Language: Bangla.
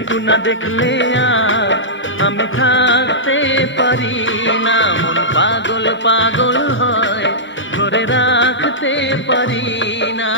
একটু না দেখলে আর আমি থাকতে পারি না, মন পাগল পাগল হয় ধরে রাখতে পারি না।